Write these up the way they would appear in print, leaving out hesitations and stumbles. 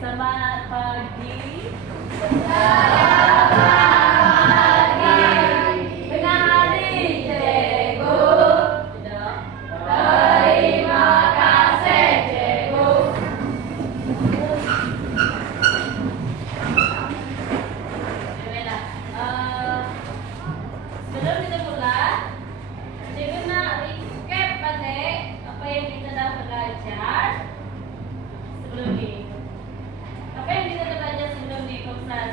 selamat pagi. Tengah hari, cikgu. Terima kasih, cikgu. Sebelum kita mulai, cikgu nak recap balik apa yang kita dah belajar sebelum ni. Apa yang kita dah belajar sebelum ni, Komsas?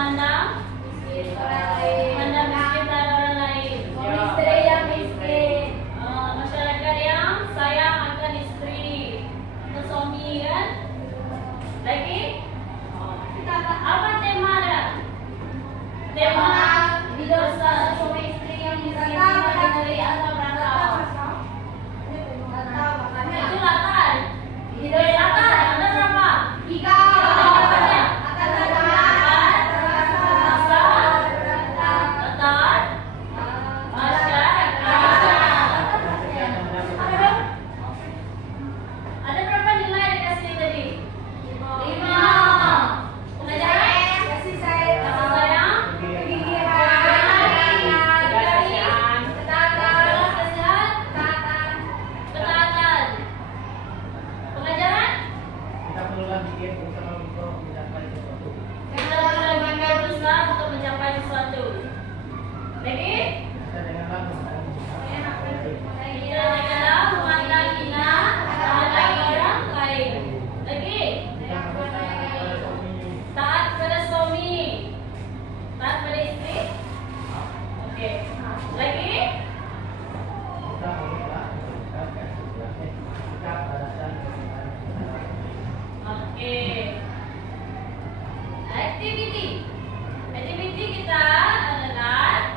memandang miskin orang lain. memandang miskin terhadap orang lain. Suami istri yang miskin. Masyarakat yang sayang akan istri atau suami kan. Lagi apa tema ada? Tema Hidup dosa suami istri yang miskin dari atau berantau. itu latar. Hidup Latar ada berapa? Tiga. Jawabannya. Akan terdapat Latar masyarakat. Ada berapa nilai dikasih tadi? 5. Pengajaran? Kasih sayang. Kasih sayang. Balas kasihan. Ketaatan. Pengajaran? Kita perlu lagi berusaha untuk mencapai sesuatu. Kita lagi berusaha untuk mencapai sesuatu. Lagi? Kita janganlah memandang Kita janganlah memandang hina terhadap orang lain. Lagi? kita harus pada suami. Taat pada suami. Taat pada istri. Oke. Lagi? Kita haruslah meningkatkan sikap balasan kepada Oke. Aktiviti. Aktiviti kita adalah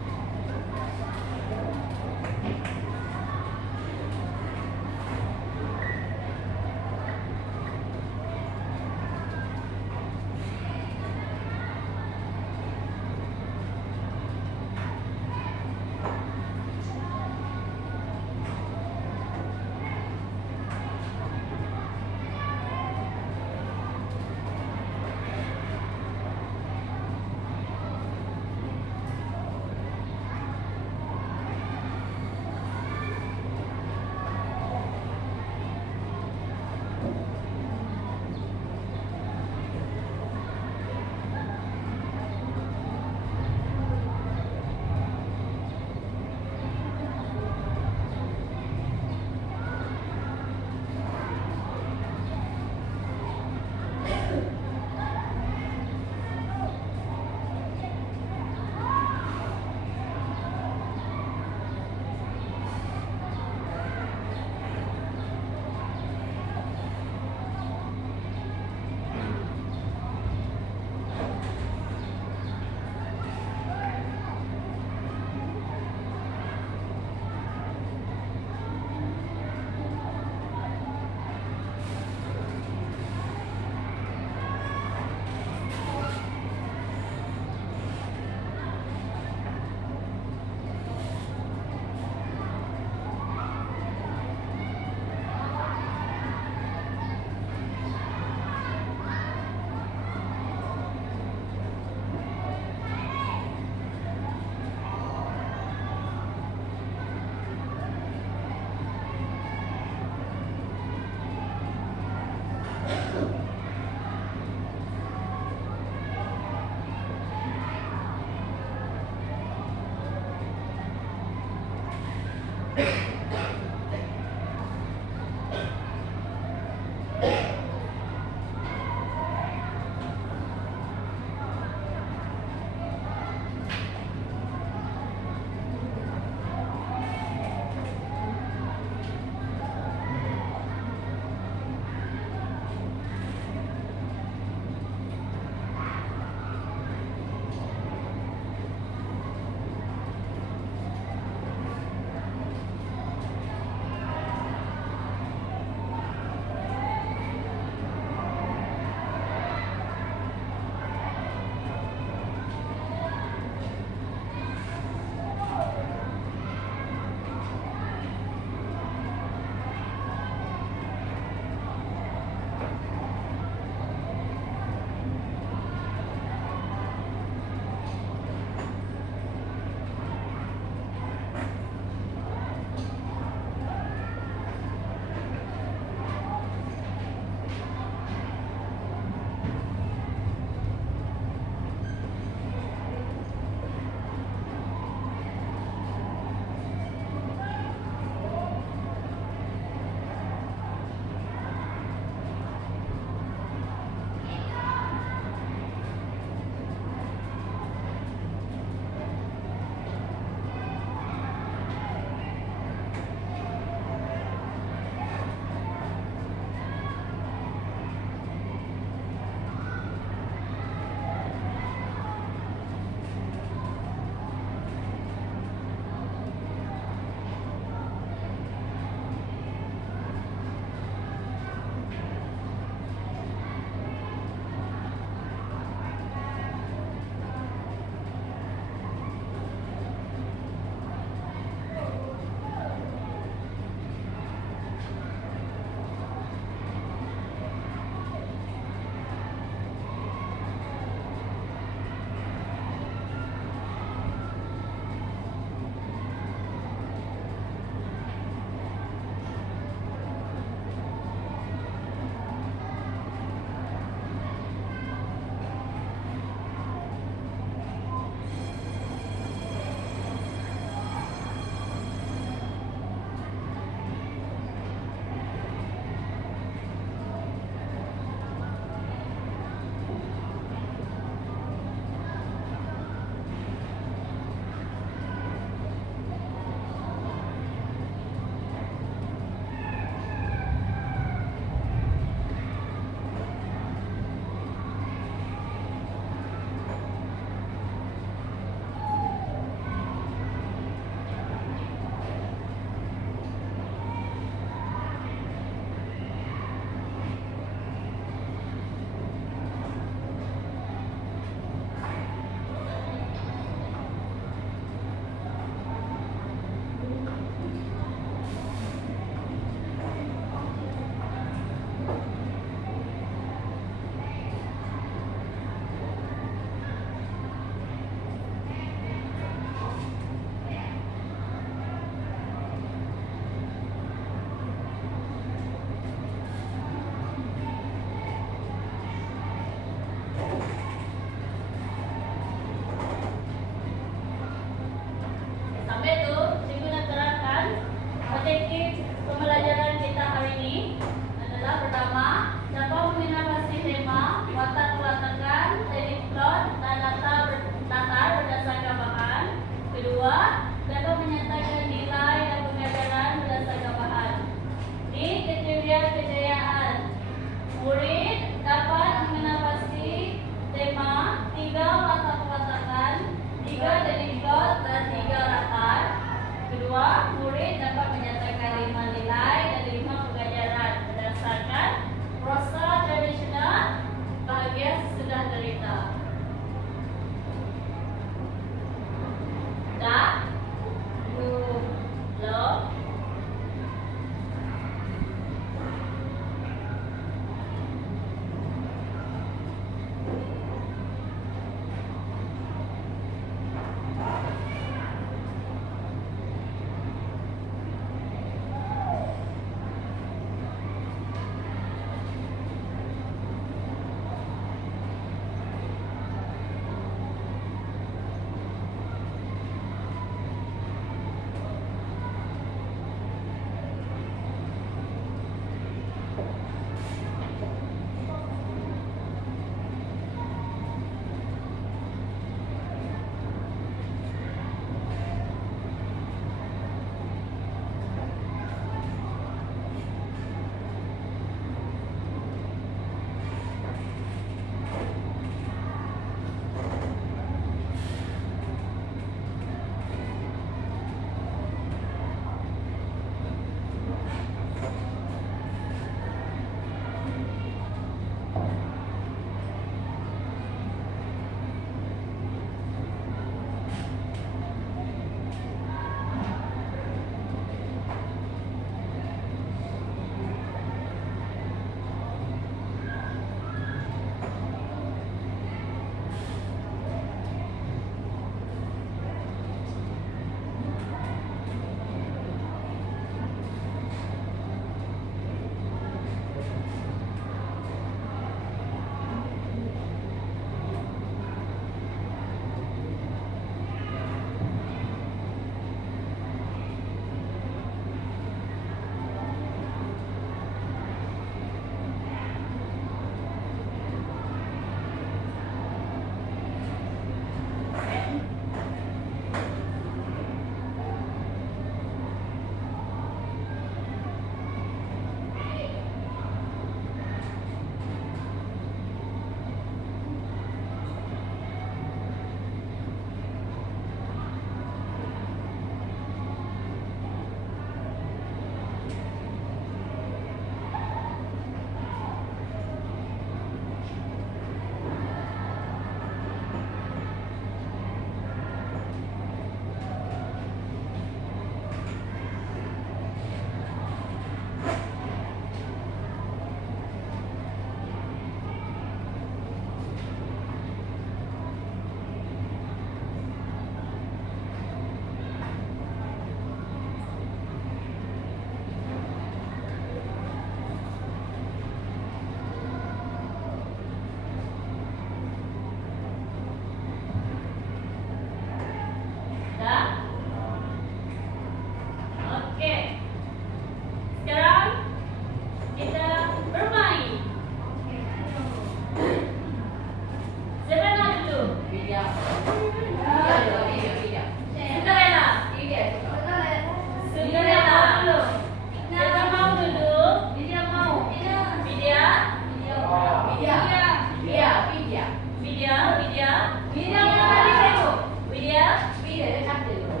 Iya, cantik loh.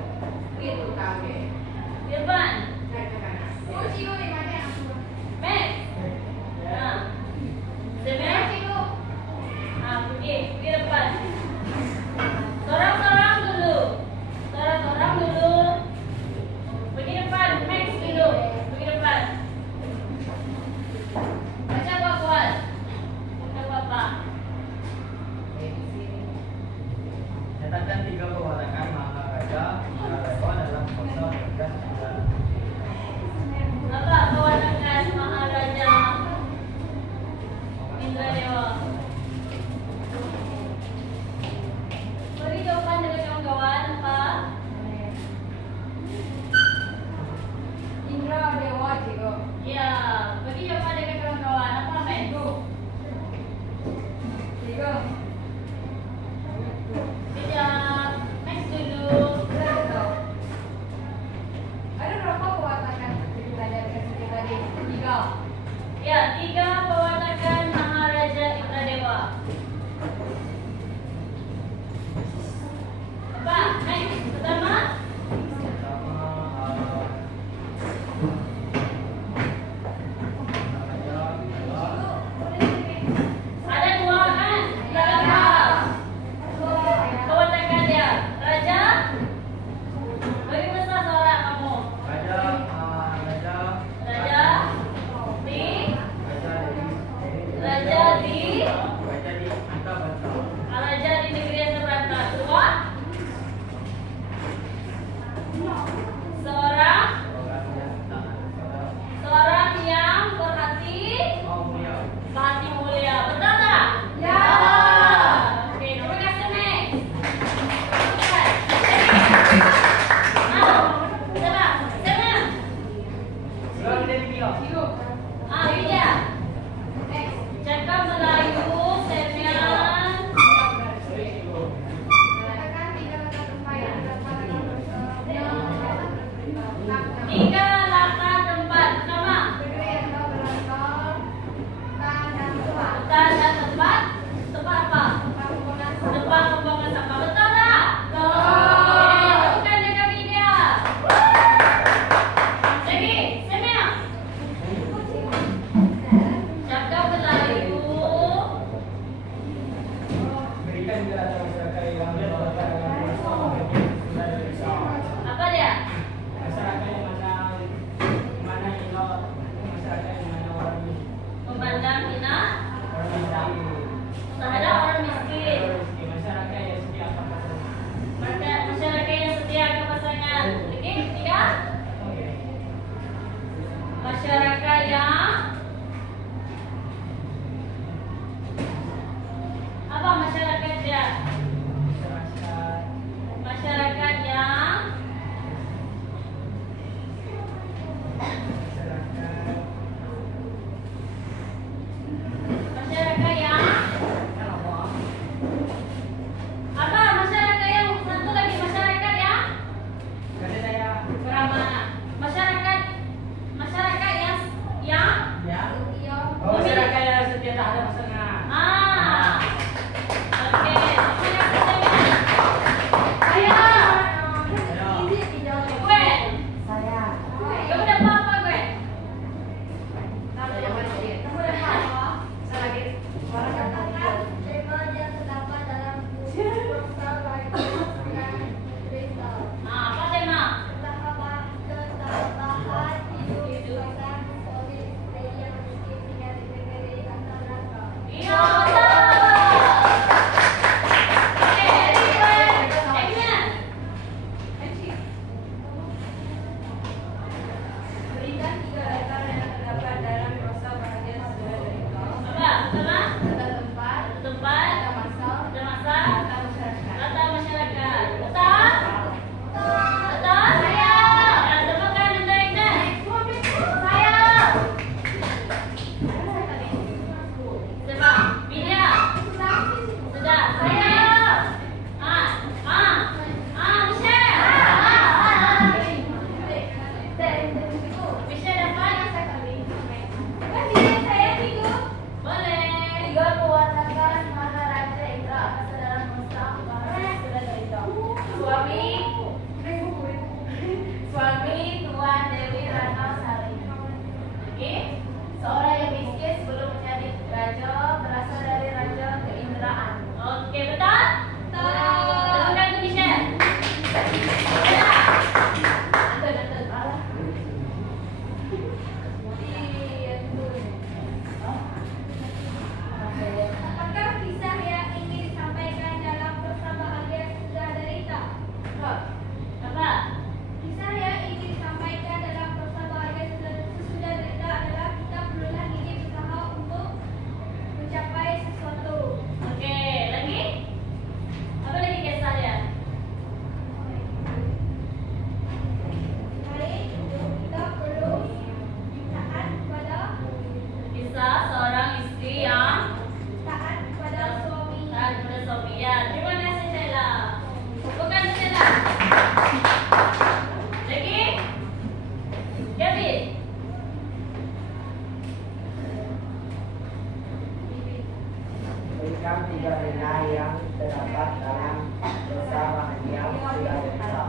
Gitu kafe. Di depan. Oh, Ciu di mana yang aku? Max. Nah. Sebenarnya Ciu. Nah, pergi di depan. Sorang-sorang dulu. Sorang-sorang dulu. Pergi depan, Max dulu. Pergi depan. Baca kuat-kuat. Baca apa? Nyatakan 3 pewarnakan Maharaja dalam foto dan juga raja berasal dari raja keinderaan. Oke, betul? Tepuk tangan untuk Michelle. Ya. Apakah kisah yang ingin disampaikan dalam prosa bahagia sudah derita? Apa? Kisah yang ingin disampaikan dalam prosa bahagia sesudah derita adalah kita perlulah gigih usaha untuk mencapai sesuatu. Oke, lagi? Apa lagi kisahnya? Mari kita perlu taat kepada Kisah seorang istri yang taat kepada suami. taat kepada suami. Ya, terima kasih Sheila. Bukan Sheila. Lagi? Gavin. Berikan 3 nilai yang terdapat dalam dosa bahagia sudah derita.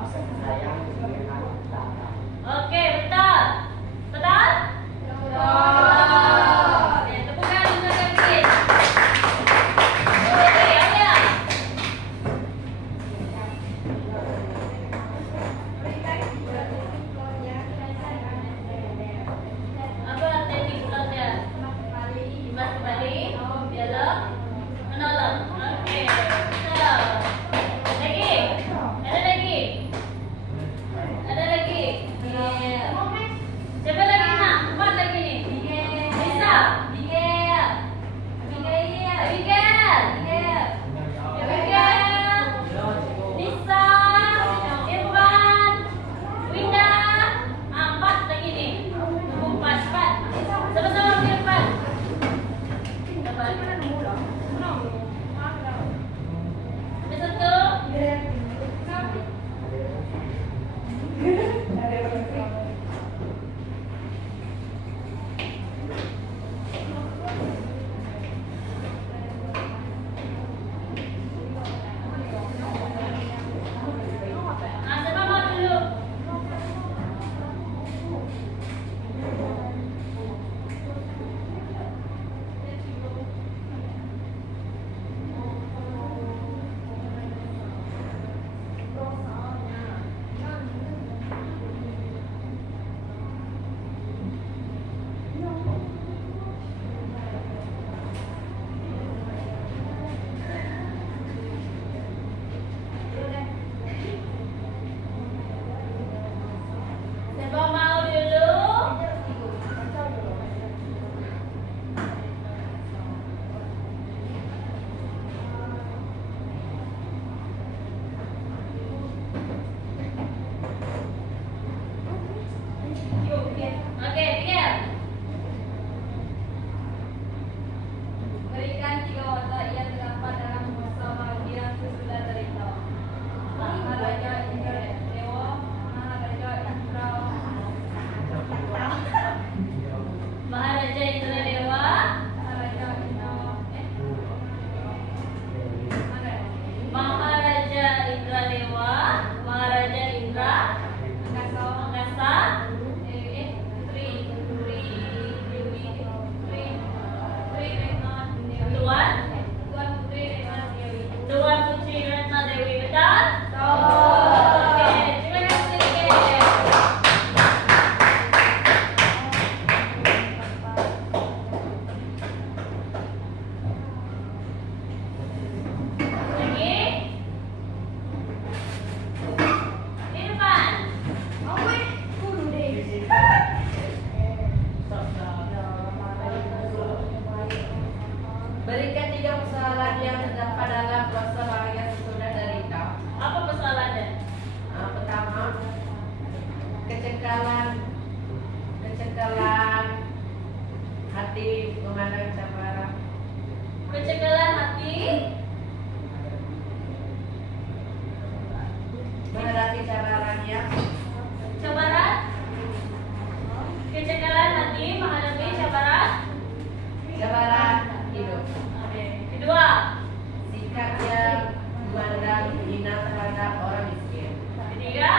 Sayang, dengan tata. Oke, betul. Betul? Oke, tepuk tangan untuk Gavin. Oke, Alia. Apa teknik pulasnya? Imbas kembali, dialog, menolong. Oke, betul. Lagi? Ada lagi? Ada lagi? Siapa lagi nak? 4 lagi nih. Lisa. Abigail. Lisa. Irfan. Winda. 4 lagi nih. 4. Sama-sama Irfan. Dapat. Ada satu. Siapa mau dulu? Siapa mau dulu? Oke, Miguel. Berikan 3 watak yang terdapat dalam prosa bahagia sesudah derita. Maharaja Indradewa, Maharaja Indra. Maharaja Indradewa. Maharaja Indra. Maharaja Indradewa. Maharaja Indra. Angkasa. Tuan Putri Retna Dewi, betul? Oke, terima kasih. Lagi? Irfan. Berikan 3 persoalan yang terdapat dalam prosa bahagia sesudah derita. Apa persoalannya? Pertama, kecekalan hati memandang cabaran. Kecekalan hati Menghadapi cabarannya. cabaran. Kecekalan hati menghadapi cabaran. Cabaran hidup. Oke. Kedua, Sikap yang memandang hina terhadap orang miskin. ketiga.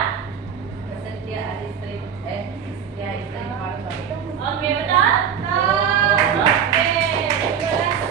Kesetiaan istri pada suami. Oke, betul? Oke, terima kasih.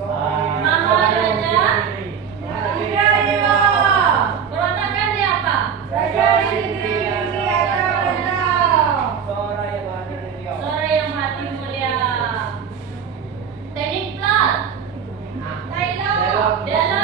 Maharaja Indradewa. berontakkan dia apa? Raja negeri atau rendah. Sore yang mati mulia. Teknik plat. Thailand. Dalam